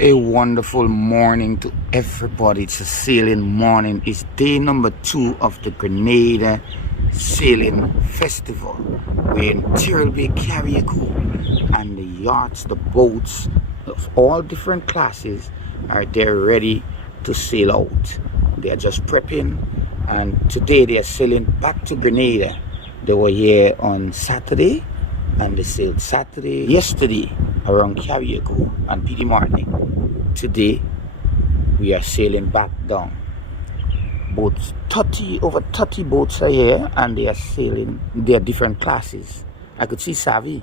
A wonderful morning to everybody. It's a sailing morning. It's day number 2 of the Grenada Sailing Festival. We're in Bay, Carriacou, and the yachts, the boats of all different classes are there ready to sail out. They are just prepping, and today they are sailing back to Grenada. They were here on Saturday, and they sailed yesterday around Carriacou and P.D. Martinique. Today we are sailing back down. Boats, over 30 boats are here, and they are sailing. They are different classes. I could see Savvy.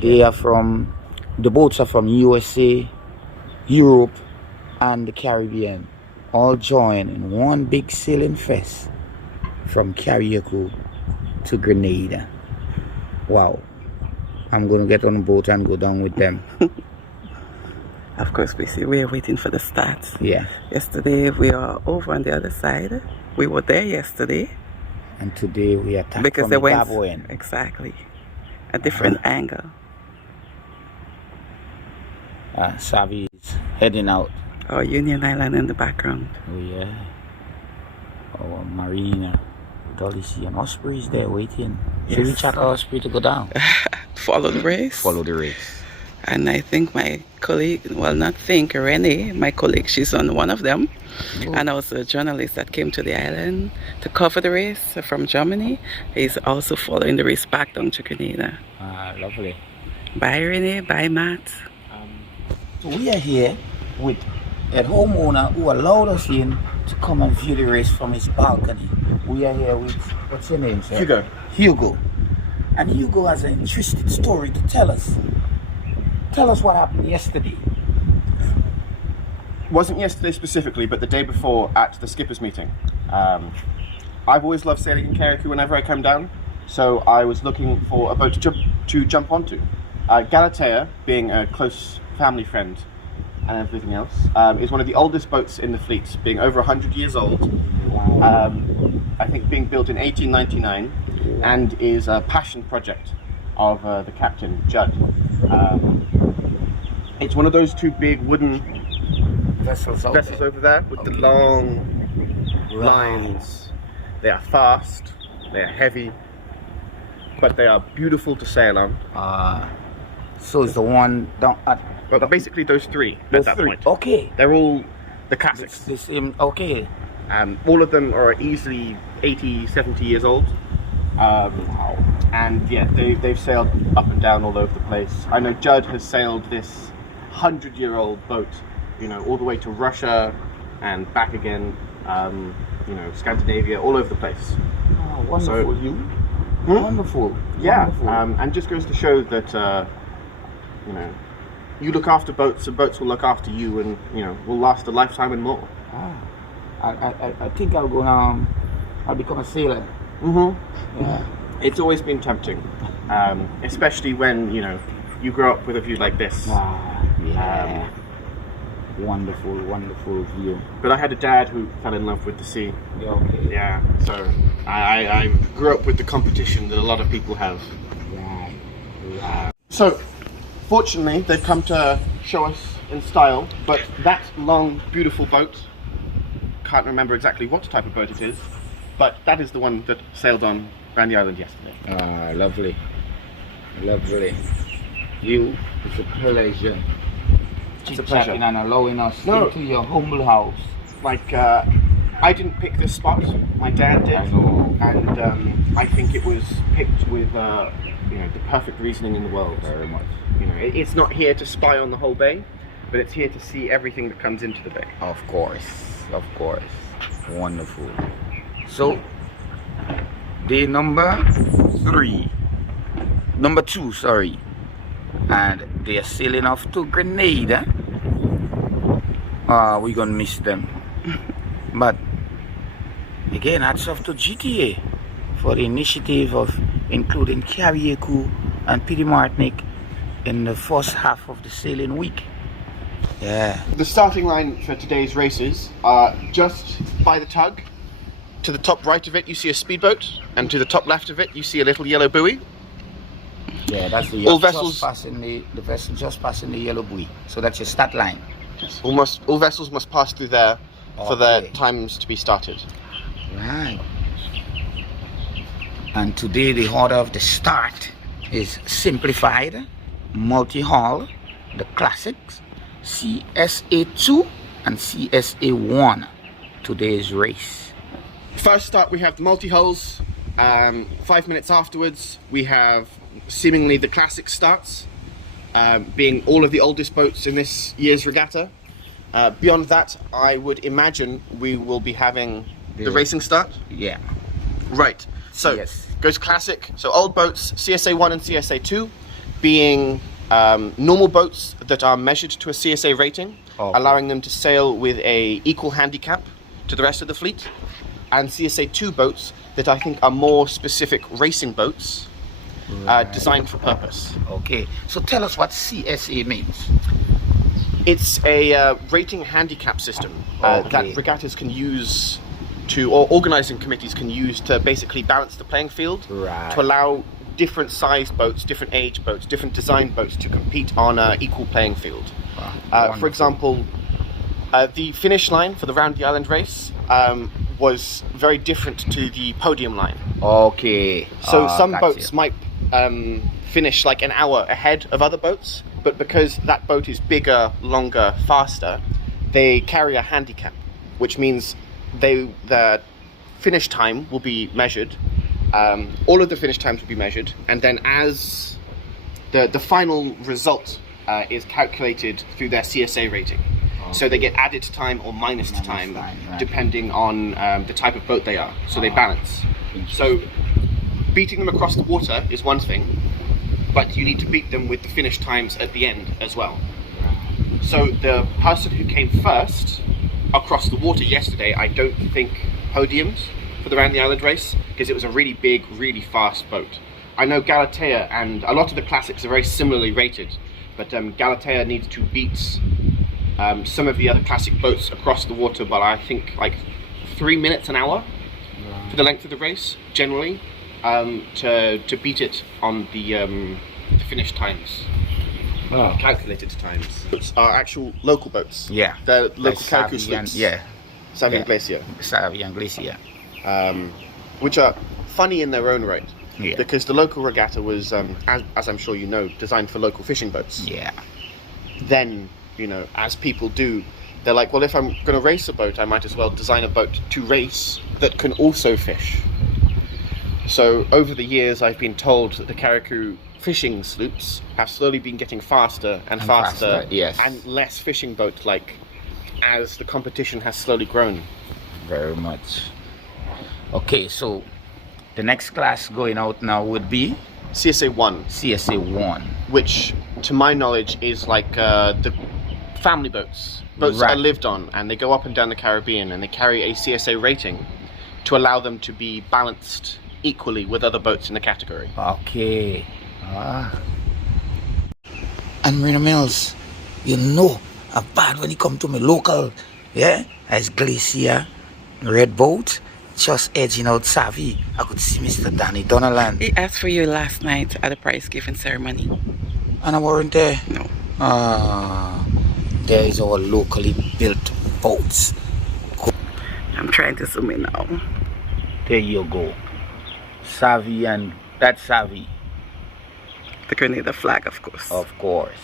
The boats are from USA, Europe, and the Caribbean, all join in one big sailing fest from Carriacou to Grenada. Wow. I'm going to get on a boat and go down with them. Of course, we're waiting for the start. Yeah. Yesterday we are over on the other side. We were there yesterday. And today we attack because from they the went Gabo end. exactly a different angle. Savvy is heading out. Our Union Island in the background. Oh yeah. Our Marina, Dolly and Osprey is there waiting. Yes. Should we chat Osprey to go down? Follow the race. Follow the race. And I think my colleague, well, not think, Renee, my colleague, she's on one of them. Oh. And also a journalist that came to the island to cover the race from Germany. He's also following the race back down to Grenada. Lovely. Bye, Renee. Bye, Matt. So we are here with a homeowner who allowed us in to come and view the race from his balcony. We are here with, what's your name, sir? Hugo. Hugo. And Hugo has an interesting story to tell us. Tell us what happened yesterday. Wasn't yesterday specifically, but the day before at the skippers meeting. I've always loved sailing in Carriacou whenever I come down, so I was looking for a boat to jump onto. Galatea, being a close family friend and everything else, is one of the oldest boats in the fleet, being over 100 years old. I think being built in 1899, and is a passion project of the captain, Judd. It's one of those two big wooden vessels over there with the long lines. They are fast, they are heavy, but they are beautiful to sail on. So it's the one down at... Well, basically those three at that point. Okay. They're all the classics. The same, okay. All of them are easily 80, 70 years old. And yeah, they've sailed up and down all over the place. I know Judd has sailed this 100-year-old boat, you know, all the way to Russia and back again, you know, Scandinavia, all over the place. Oh, wonderful. So, wonderful. Yeah, wonderful. and just goes to show that, you know, you look after boats and boats will look after you, and, you know, will last a lifetime and more. I think I'll go now. I'll become a sailor. Yeah. It's always been tempting, especially when, you know, you grow up with a view like this. Yeah. Wonderful, wonderful view. But I had a dad who fell in love with the sea. Yeah, okay. Yeah, so I grew up with the competition that a lot of people have. Yeah. So, fortunately, they've come to show us in style, but that long, beautiful boat, can't remember exactly what type of boat it is, but that is the one that sailed on around the island yesterday. Lovely. Lovely. You, it's a pleasure. It's a pleasure. And allowing us into your humble house. Like, I didn't pick this spot, my dad did. I know. And I think it was picked with, you know, the perfect reasoning in the world. Very much. You know, it's not here to spy on the whole bay, but it's here to see everything that comes into the bay. Of course. Of course. Wonderful. So, day number 2, sorry. And they are sailing off to Grenada. We're gonna miss them. But again, hats off to GTA for the initiative of including Carriacou and P.D. Martinique in the first half of the sailing week. Yeah. The starting line for today's races are just by the tug. To the top right of it you see a speedboat, and to the top left of it you see a little yellow buoy. Yeah, that's the all yacht vessels just passing the vessel just passing the yellow buoy. So that's your start line. Almost all vessels must pass through there for their Okay. times to be started. Right. And today the order of the start is simplified, multi-hull, the classics, CSA2 and CSA1. Today's race. First start, we have the multi-hulls. 5 minutes afterwards, we have seemingly the classic starts, being all of the oldest boats in this year's regatta. Beyond that, I would imagine we will be having the racing start. Yeah. Right. So Yes. goes classic. So old boats, CSA1 and CSA2, being normal boats that are measured to a CSA rating, Okay. allowing them to sail with a equal handicap to the rest of the fleet, and CSA2 boats that I think are more specific racing boats, designed for purpose. Okay. So tell us what CSA means. It's a rating handicap system Okay. that regattas can use to, or organising committees can use to basically balance the playing field, Right. to allow different sized boats, different age boats, different design boats to compete on an equal playing field. Wow, For wonderful. example, the finish line for the Round the Island race was very different to the podium line. Okay. So some gotcha. boats might finish like an hour ahead of other boats, but because that boat is bigger, longer, faster, they carry a handicap, which means the finish time will be measured. All of the finish times will be measured, and then as the final result is calculated through their CSA rating. So they get added time or minus time, right. depending on the type of boat they are. So they balance. So beating them across the water is one thing, but you need to beat them with the finish times at the end as well. So the person who came first across the water yesterday, I don't think podiums for the Round the Island race, because it was a really big, really fast boat. I know Galatea and a lot of the classics are very similarly rated, but Galatea needs to beat some of the other classic boats across the water by, I think, like 3 minutes an hour for the length of the race, generally, to beat it on the finish times. Oh. Calculated times. Boats are actual local boats. Yeah. The local Like Carriacou Savi and- sloops. Yeah. Savi Yeah. and Glacier. Savi and Glacier. Which are funny in their own right. Yeah. Because the local regatta was, as I'm sure you know, designed for local fishing boats. Yeah. Then, you know, as people do, they're like, well, if I'm going to race a boat, I might as well design a boat to race that can also fish. So over the years, I've been told that the Carriacou fishing sloops have slowly been getting faster and faster, yes. and less fishing boat-like as the competition has slowly grown. Very much. Okay, so the next class going out now would be CSA1, CSA1. which, to my knowledge, is like the family boats that Right. are lived on, and they go up and down the Caribbean, and they carry a CSA rating to allow them to be balanced equally with other boats in the category. Okay. And Marina Mills, you know, I'm bad when you come to me local, yeah? As Glacier, Red Boat, just edging out Savi. I could see Mr. Danny Donalan. He asked for you last night at the prize giving ceremony. And I weren't there. No. There is our locally built boats. I'm trying to zoom in now. There you go. Savi, and that's Savi, The Grenada flag, of course. of course.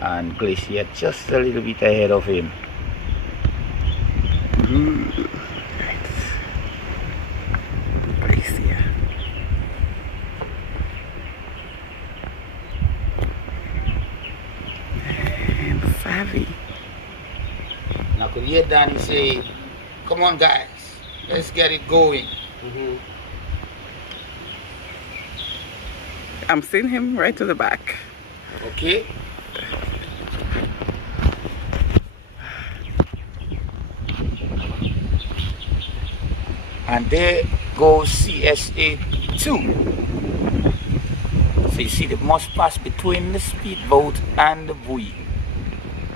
And Glacier just a little bit ahead of him. Right. Glacier. And Savvy. Now could hear Danny say, come on guys, let's get it going. I'm seeing him right to the back. Okay? And there goes CSA 2. So you see the must pass between the speedboat and the buoy.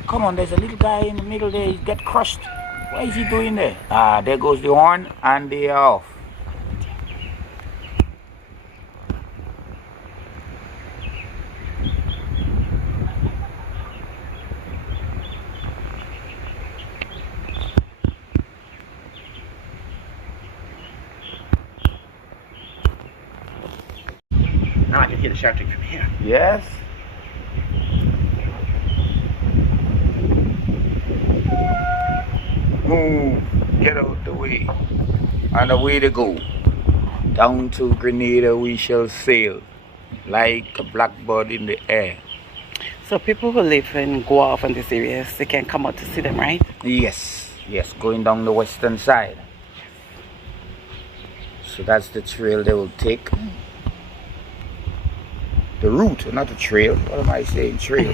Come on, there's a little guy in the middle there, he get crushed. What is he doing there? There goes the horn and they are off. shouting from here. Yes. Move. Get out the way. And away to go. Down to Grenada we shall sail, like a blackbird in the air. So people who live in Guelph and these areas, they can come out to see them, right? Yes, yes, going down the western side. So that's the trail they will take. The route, not the trail. What am I saying? Trail.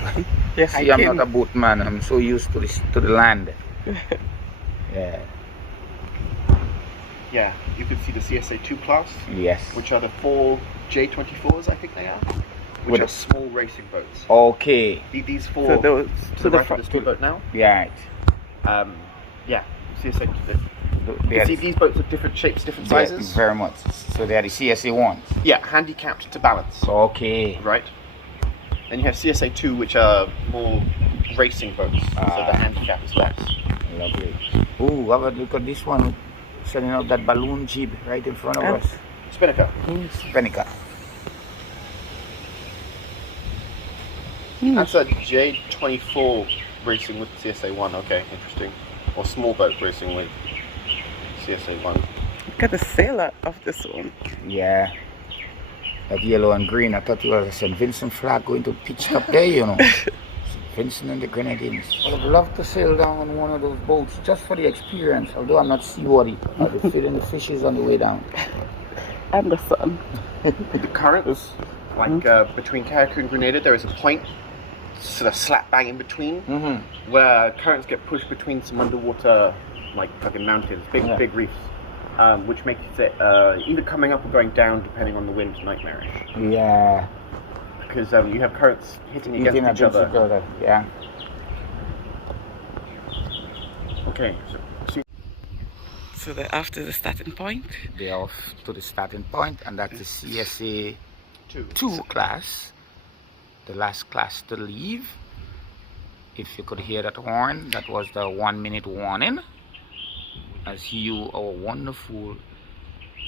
Yeah, See, I'm not a boatman. I'm so used to this, to the land. Yeah. Yeah, you can see the CSA 2 class, Yes. which are the 4 J24s, I think they are, which With are small racing boats. Okay. These 4 So those to to the the right of front. the speedboat now. Yeah. Yeah, CSA. They You are see these boats are different shapes, different they are sizes. very much. So they are the CSA ones. Yeah, handicapped to balance. Okay. Right. And you have CSA 2, which are more racing boats, so the handicap is less. Lovely. Ooh, have a look at this one. Sending out that balloon jeep right in front of us. Spinnaker. Spinnaker. That's a J24 racing with CSA 1. Okay, interesting. Or small boat racing with CSA 1. Look at the sailor of this one. Yeah. That yellow and green. I thought you were a St. Vincent flag going to pitch up there, you know. St. Vincent and the Grenadines. I would love to sail down on one of those boats just for the experience. Although I'm not seaworthy. I'll be feeding the fishes on the way down. And the sun. The currents, like between Carriacou and Grenada, there is a point, sort of slap bang in between, where currents get pushed between some underwater, like fucking mountains, big reefs, which makes it either coming up or going down depending on the wind nightmarish. Yeah. Because you have currents hitting against each other. Yeah. Okay, So they're after the starting point. They're off to the starting point, and that's the CSA 2 class, the last class to leave. If you could hear that horn, that was the 1 minute warning, as you, our wonderful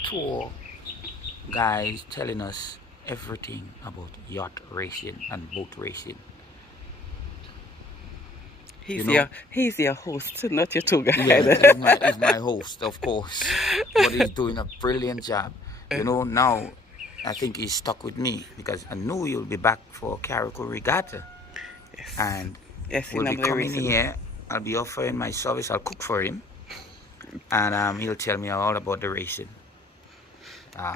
tour guys, telling us everything about yacht racing and boat racing. He's your host, not your tour guide. Yeah, he's my host, of course, but he's doing a brilliant job. You know, now I think he's stuck with me because I knew you'll be back for Carriacou Regatta. Yes. And Yes, we'll be coming here. I'll be offering my service. I'll cook for him, and he'll tell me all about the racing.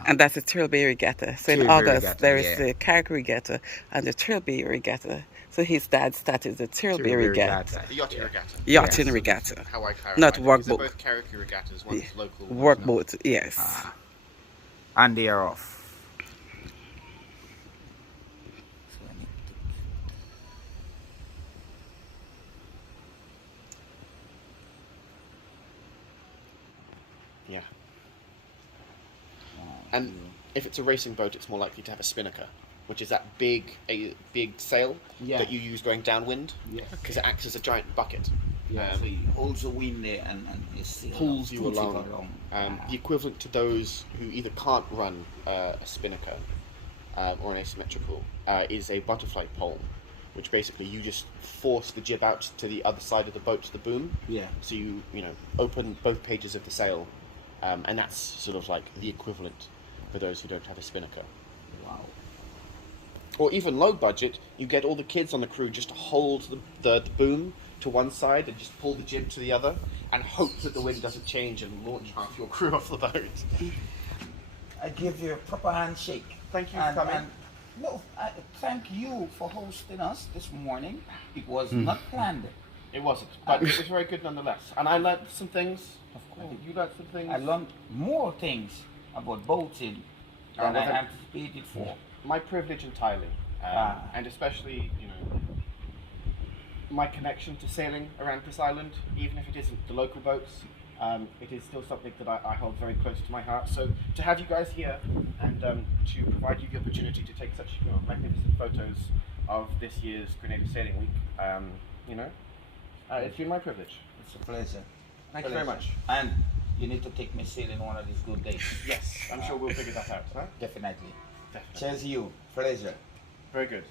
And that's the Trilby Regatta. So in Trilby August, Regatta, there is the Carriacou Regatta and the Trilby Regatta. So his dad started the Trilby Regatta. the yachting regatta. Yachting Yes. Regatta. How I clarify. Not These workboat. are both Carriacou regattas, one's local. one's Workboat, yes. And they are off. Yeah. And if it's a racing boat, it's more likely to have a spinnaker, which is that big sail that you use going downwind, because it acts as a giant bucket. So he holds the wind there and it Pulls you along. The equivalent to those who either can't run a spinnaker or an asymmetrical is a butterfly pole, which basically you just force the jib out to the other side of the boat to the boom. Yeah. So you open both pages of the sail, and that's sort of like the equivalent for those who don't have a spinnaker. Wow. Or even low budget, you get all the kids on the crew just to hold the boom to one side and just pull the jib to the other and hope that the wind doesn't change and launch half your crew off the boat. I give you a proper handshake. Thank you for coming. No, thank you for hosting us this morning. It was not planned. It wasn't, but it was very good nonetheless. And I learned some things. Of course. I think you learned some things. I learned more things about boating than I anticipated for. My privilege entirely, and especially, my connection to sailing around this island, even if it isn't the local boats, it is still something that I hold very close to my heart. So to have you guys here and to provide you the opportunity to take such magnificent photos of this year's Grenada Sailing Week, it's been my privilege. It's a pleasure. Thank you very much. And you need to take me sailing one of these good days. Yes, I'm sure we'll figure that out. Huh? Definitely. Definitely. Cheers you. Pleasure. Very good.